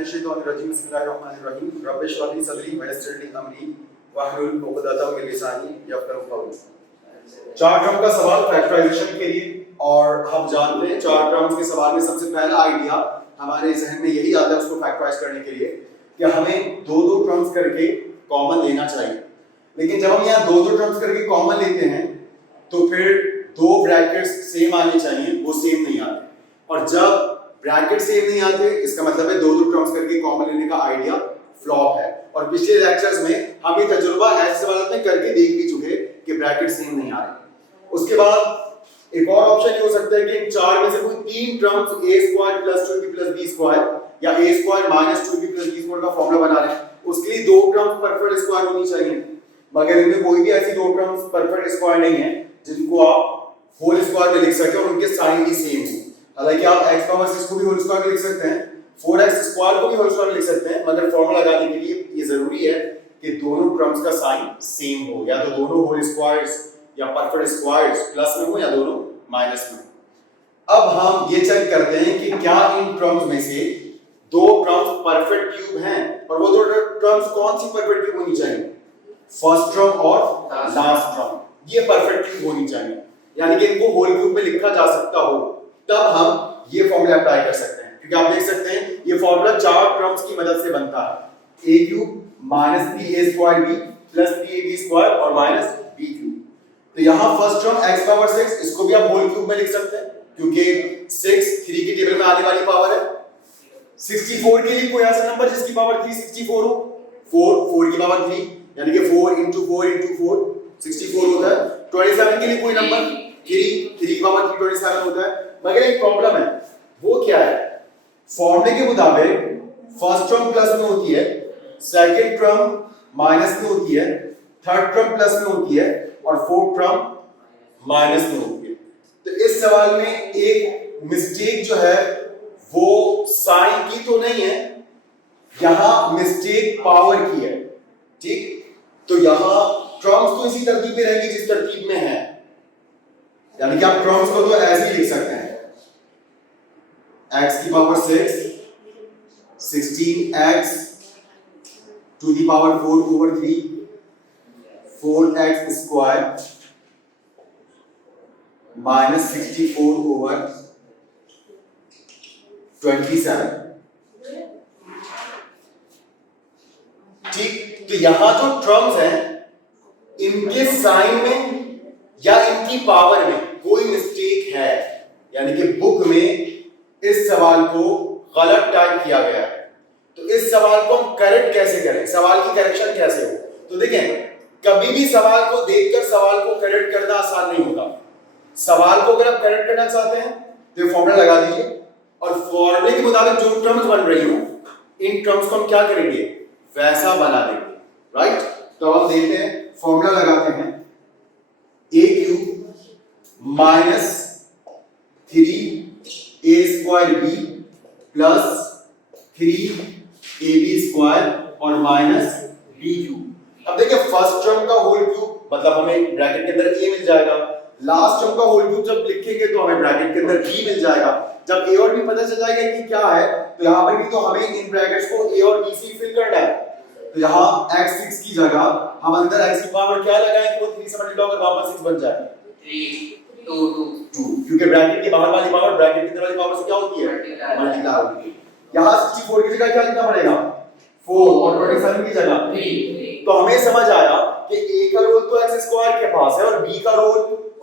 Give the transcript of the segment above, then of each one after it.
मिनश्शैतानिर्रजीम बिस्मिल्लाहिर्रहमानिर्रहीम रब्बि इश्रह ली सदरी व यस्सिर ली अमरी वाहलुल उक़दतम मिन लिसानी यफ़क़हू क़ौली। चार टर्म का सवाल फैक्टराइजेशन के लिए, और हम जानते हैं चार टर्म्स के सवाल में सबसे पहला आइडिया हमारे जहन में यही आता है उसको फैक्टराइज करने के लिए कि हमें दो दो टर्म्स करके कॉमन लेना चाहिए। लेकिन जब हम यहाँ दो दो टर्म्स करके कॉमन लेते हैं तो फिर दो ब्रैकेट्स सेम आने चाहिए, वो सेम नहीं आते, और जब ब्रैकेट सेम नहीं आते इसका मतलब है दो दो टर्म्स करके कॉमन लेने का आइडिया फ्लॉप है। और पिछले लेक्चर्स में हम ये तजुर्बा ऐसे सवालों में करके देख भी चुके कि ब्रैकेट सेम नहीं आ रहे। उसके बाद एक और ऑप्शन ये हो सकता है कि इन चार में से कोई तीन टर्म्स a² + 2ab + b² या a² - 2ab + b² का फॉर्मूला बना रहे हैं, उसके लिए दो टर्म्स परफेक्ट स्क्वायर होनी चाहिए। मगर इनमें कोई भी ऐसी दो टर्म्स परफेक्ट स्क्वायर नहीं है जिनको आप होल स्क्वायर में लिख सकें और उनके साइन भी सेम हो। हालांकि आप x⁻6 को भी होल स्क्वायर में लिख सकते हैं, 4x² को भी होल स्क्वायर में लिख सकते हैं, मगर फॉर्मूला लगाने के लिए ये जरूरी है कि दोनों टर्म्स का साइन सेम हो, या तो दोनों होल स्क्वायर्स या परफेक्ट स्क्वायर्स प्लस में हो या दोनों माइनस में हो। अब हम ये चेक करते हैं कि क्या इन टर्म्स में से दो टर्म्स परफेक्ट क्यूब हैं, और वो दो टर्म्स कौन सी परफेक्ट क्यूब होनी चाहिए? फर्स्ट टर्म और लास्ट टर्म, ये परफेक्ट क्यूब होनी चाहिए, यानी कि इनको होल क्यूब में लिखा जा सकता हो, तब हम ये फॉर्मूला अप्लाई कर सकते हैं। क्योंकि आप देख सकते हैं ये फॉर्मूला चार टर्म्स की मदद से बनता है, a³ - 3a² + 3ab² और -b³। तो यहाँ फर्स्ट टर्म x⁻6, इसको भी आप होल क्यूब में लिख सकते हैं क्योंकि 6 3 की टेबल में आने वाली पावर है। 64 के लिए कोई ऐसा नंबर जिसकी पावर 364 हो, 4 की पावर 3 यानी कि 4 × 4 × 4 64 होता है। 27 के लिए कोई नंबर 3 की पावर 327 होता है। मगर एक प्रॉब्लम है, वो क्या है? फॉर्मूले के मुताबिक फर्स्ट टर्म प्लस में होती है, सेकंड टर्म माइनस में होती है, थर्ड टर्म प्लस में होती है और फोर्थ टर्म माइनस में होती है। तो इस सवाल में एक मिस्टेक जो है वो साइन की तो नहीं है, यहां मिस्टेक पावर की है। ठीक, तो यहां टर्म्स तो इसी तरतीब में रहेंगी जिस तरतीब में है, यानी कि आप टर्म्स को तो ऐसे ही लिख सकते हैं, x⁻6 16x to the power 4/3 4x² -64/27। ठीक, तो यहां जो टर्म्स हैं इनके साइन में या इनकी पावर में कोई मिस्टेक है, यानी कि बुक में इस सवाल को गलत टाइप किया गया है। तो इस सवाल को हम करेक्ट कैसे करें, सवाल की करेक्शन कैसे हो? तो देखें, कभी भी सवाल को देखकर सवाल को करेक्ट करना आसान नहीं होता। सवाल को अगर आप करेक्ट करना चाहते हैं तो ये फॉर्मूला लगा दीजिए, और फॉर्मूले के मुताबिक जो टर्म्स बन रही हो इन टर्म्स को हम क्या करेंगे, वैसा बना देंगे। राइट, तो अब हम देखते हैं, फॉर्मूला लगाते हैं, a³ - 3a² + 3ab² और -b³। अब देखिए, फर्स्ट टर्म का होल क्यूब मतलब हमें ब्रैकेट के अंदर a मिल जाएगा, लास्ट टर्म का होल क्यूब जब लिखेंगे तो हमें ब्रैकेट के अंदर b मिल जाएगा। जब a और b पता चल जाएगा कि क्या है, तो यहाँ पर भी तो हमें इन ब्रैकेट्स को a और b से फिल करना है। तो यहाँ x6 की जगह हम अंदर x की पावर क्या लगाएं कि वो 3 से मल्टीप्लाई होकर वापस 6 बन जाए, 2, क्योंकि ब्रैकेट के बाहर वाली पावर ब्रैकेट के अंदर वाली पावर से क्या होती है, मल्टीप्लाई होती है। यहाँ 64 की जगह क्या लिखना पड़ेगा, 4, और 27 की जगह 3। तो हमें समझ आया कि a का रोल तो x² के पास है और b का रोल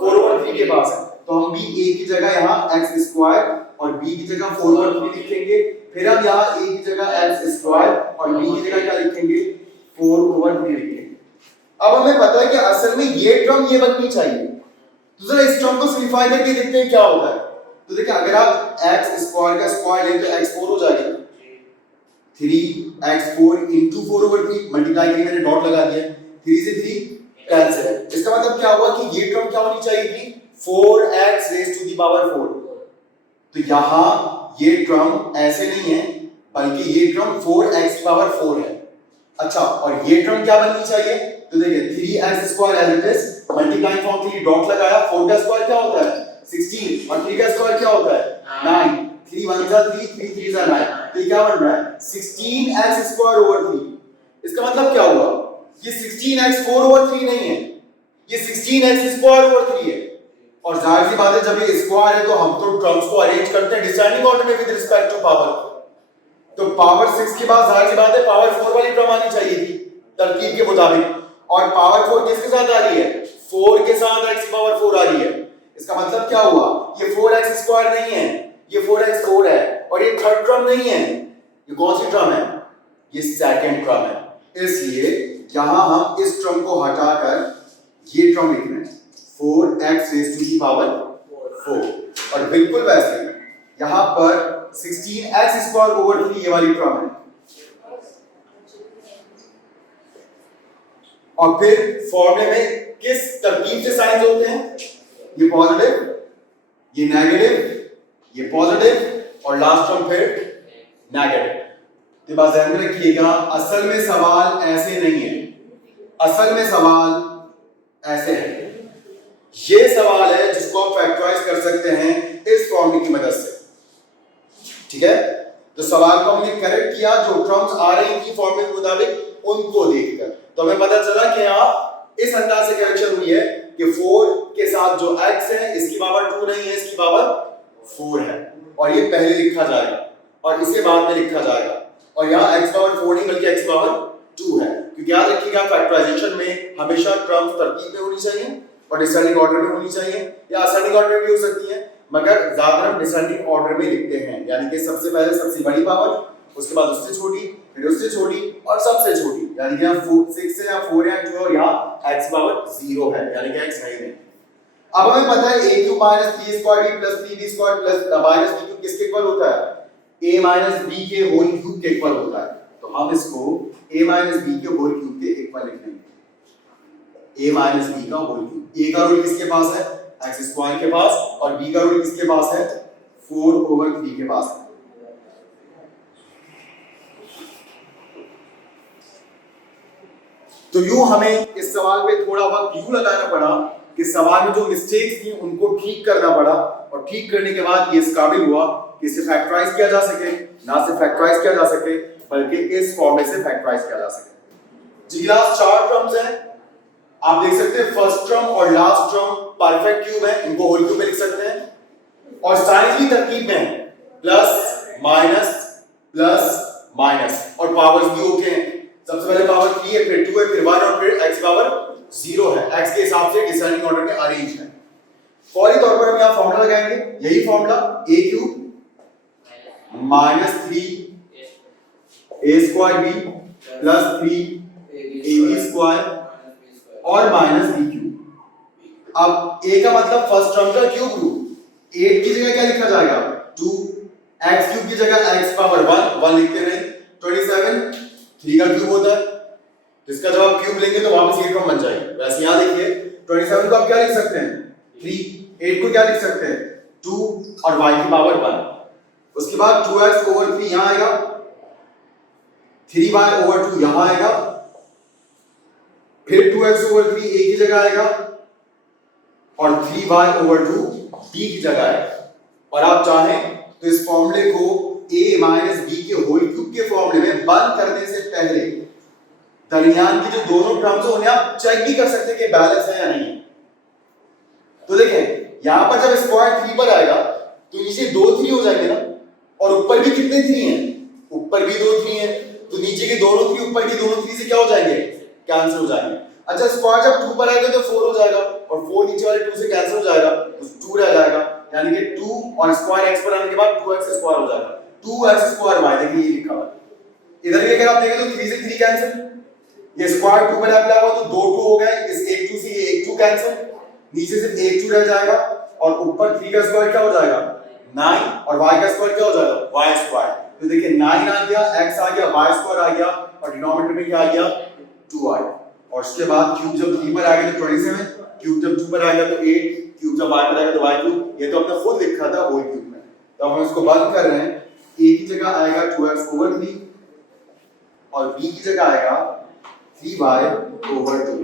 4/3 के पास है, तो हम भी a की जगह यहाँ x² और b की जगह 4/3 लिखेंगे। फिर हम यहाँ a की जगह x² और b की जगह क्या लिखेंगे, 4/3 लिखेंगे। अब हमें पता है कि असल में ये टर्म ये बननी चाहिए, तो जरा इस टर्म को सिंपलीफाई करके देखते हैं क्या होता है। तो देखिए, अगर आप x² का स्क्वायर लें तो x4 हो जाएगा, 3x4 × 4/3 मल्टीप्लाई करके मैंने डॉट लगा दिया, 3 से 3 कैंसिल है। इसका मतलब क्या हुआ कि ये टर्म क्या होनी चाहिए थी, 4x⁻4। तो यहां ये टर्म ऐसे नहीं है, बल्कि ये टर्म 4x⁻4 है। अच्छा, और ये टर्म क्या बननी चाहिए, तो देखिए 3x² as it is, multiplying from 3 dot लगाया, 4 का स्क्वायर क्या होता है 16 और 3 का स्क्वायर क्या होता है 9, 3 1 जा 3 3 3 जा 9। तो ये क्या बन रहा है 16x स्क्वायर ओवर 3। इसका मतलब क्या हुआ, ये 16x 4 ओवर 3 नहीं है, ये 16x स्क्वायर ओवर 3 है। और जाहिर सी बात है जब ये स्क्वायर है तो हम तो टर्म्स को अरेंज करते हैं डिसेंडिंग ऑर्डर में विद रिस्पेक्ट टू पावर। तो पावर 6 के बाद जाहिर सी बात है पावर 4 वाली टर्म आनी चाहिए थी तरकीब के मुताबिक, और पावर 4 किसके साथ आ रही है, 4 के साथ x की पावर 4 आ रही है। इसका मतलब क्या हुआ, ये 4x स्क्वायर नहीं है, ये 4x 4 है, और ये थर्ड टर्म नहीं है, ये कौन सी टर्म है, ये सेकंड टर्म है। इसलिए यहां हम इस टर्म को हटाकर ये टर्म लिख रहे हैं 4x raise to the power 4, और बिल्कुल वैसे यहां पर 16x स्क्वायर ओवर 3 ये वाली टर्म है। और फिर फॉर्मूले में किस तरकीब से साइंस होते हैं, ये पॉजिटिव, ये नेगेटिव, ये पॉजिटिव, और लास्ट टर्म फिर नेगेटिव। तो बात ध्यान में रखिएगा, असल में सवाल ऐसे नहीं है, असल में सवाल ऐसे है। ये सवाल है जिसको आप फैक्टराइज कर सकते हैं इस फॉर्मूले की मदद से, ठीक है। तो सवाल को हमने करेक्ट किया, जो टर्म्स आ रही थी फॉर्मूले के मुताबिक उनको देखकर, तो हमें पता चला कि यहाँ इस अंदाज से करेक्शन हुई है कि 4 के साथ जो x है इसकी पावर 2 नहीं है, इसकी पावर 4 है, और ये पहले लिखा जाएगा और इसे बाद में लिखा जाएगा, और यहाँ x पावर 4 नहीं बल्कि x पावर 2 है, क्योंकि याद रखिएगा फैक्टराइजेशन में हमेशा टर्म्स तरतीब में होनी चाहिए और डिसेंडिंग ऑर्डर में होनी चाहिए, या असेंडिंग ऑर्डर में भी हो सकती है, मगर ज्यादातर हम डिसेंडिंग ऑर्डर में लिखते हैं, यानी कि सबसे पहले सबसे बड़ी पावर, उसके बाद उससे छोटी, फिर उससे छोटी और सबसे छोटी, यानी कि यहाँ 6 है, यहाँ 4 है, 2 है, और यहाँ x पावर 0 है, यानी कि x है ही नहीं। अब हमें पता है a cube minus 3 square b plus 3b square plus minus b cube किसके इक्वल होता है, a माइनस b के होल क्यूब के इक्वल होता है। तो हम इसको a माइनस b के होल क्यूब के इक्वल लिख देंगे, a माइनस b का होल क्यूब। a का रूट किसके पास है, x स्क्वायर के पास, और b का रूट किसके पास है, 4 ओवर 3 के पास है। तो यूं हमें इस सवाल पे थोड़ा वक्त यूं लगाना पड़ा कि सवाल में जो मिस्टेक्स थी उनको ठीक करना पड़ा, और ठीक करने के बाद ये इस काबिल हुआ कि इसे फैक्टराइज किया जा सके, ना सिर्फ फैक्टराइज किया जा सके बल्कि इस फॉर्मूले से फैक्टराइज किया जा सके। जी लास्ट 4 टर्म्स हैं, आप देख सकते हैं फर्स्ट टर्म और लास्ट टर्म परफेक्ट क्यूब है, इनको होल क्यूब में लिख सकते हैं, और साइंस की तरकीब में प्लस माइनस और पावर्स भी ओके हैं। सबसे पहले पावर 3 है, फिर 2 है, फिर 1 और फिर x पावर 0 है, x के हिसाब से डिसेंडिंग ऑर्डर में अरेंज है। फौरी तौर पर हम यहां फार्मूला लगाएंगे, यही formula a cube minus 3 a square b plus 3 ab square और माइनस b क्यूब। अब a का मतलब फर्स्ट टर्म का क्यूब रूट, 8 की जगह क्या लिखा जाएगा 2, x क्यूब की जगह x पावर 1 लिखते नहीं, 27 3 का क्यूब होता है, जिसका जब आप क्यूब लेंगे तो वापस ये टर्म बन जाएगी। वैसे यहां देखिए 27 को आप क्या लिख सकते हैं 3, 8 को क्या लिख सकते हैं 2 और y की पावर 1। उसके बाद 2x ओवर 3 यहां आएगा, 3y ओवर 2 यहां आएगा, फिर 2x ओवर 3 a की जगह आएगा और 3y ओवर 2 b की जगह आएगा। और आप चाहें तो इस फॉर्मूले को a माइनस b के होल क्यूब के फॉर्मूले में बंद करने से पहले दरमियान की जो दोनों टर्म्स हैं उन्हें आप चेक भी कर सकते हैं कि बैलेंस है या नहीं। तो देखें यहां पर जब स्क्वायर 3 पर आएगा तो नीचे 2 3 हो जाएंगे ना, और ऊपर भी कितने 3 हैं, ऊपर भी 2 3 हैं, तो नीचे के दोनों 3 ऊपर के दोनों 3 से क्या हो जाएंगे कैंसिल हो जाएंगे। अच्छा स्क्वायर जब 2 पर आएगा तो 4 हो जाएगा, और 4 नीचे वाले 2 से कैंसिल हो जाएगा तो 2 रह जाएगा, यानी कि 2 और स्क्वायर x पर आने के बाद 2x स्क्वायर हो जाएगा, 2x स्क्वायर y। देखिए ये लिखा हुआ है, इधर भी अगर आप देखें तो 3 से 3 कैंसिल, ये स्क्वायर 2 पर अप्लाई हुआ तो 2 2 हो गए, इस 1 2 से ये 1 2 कैंसिल, नीचे सिर्फ 1 2 रह जाएगा, और ऊपर 3 का स्क्वायर क्या हो जाएगा 9, और y का स्क्वायर क्या हो जाएगा y स्क्वायर। तो देखिए 9 आ गया, x आ गया, y स्क्वायर आ गया, और डिनोमिनेटर में क्या आ गया 2y। और उसके बाद क्यूब जब 3 पर आ गया तो 27, क्यूब जब 2 पर आ गया तो 8, क्यूब जब y पर आएगा तो y क्यूब। ये तो हमने खुद लिखा था होल क्यूब में, तो हम इसको बंद कर रहे हैं। a की जगह आएगा 2x ओवर 3 और b की जगह आएगा 3y ओवर 2।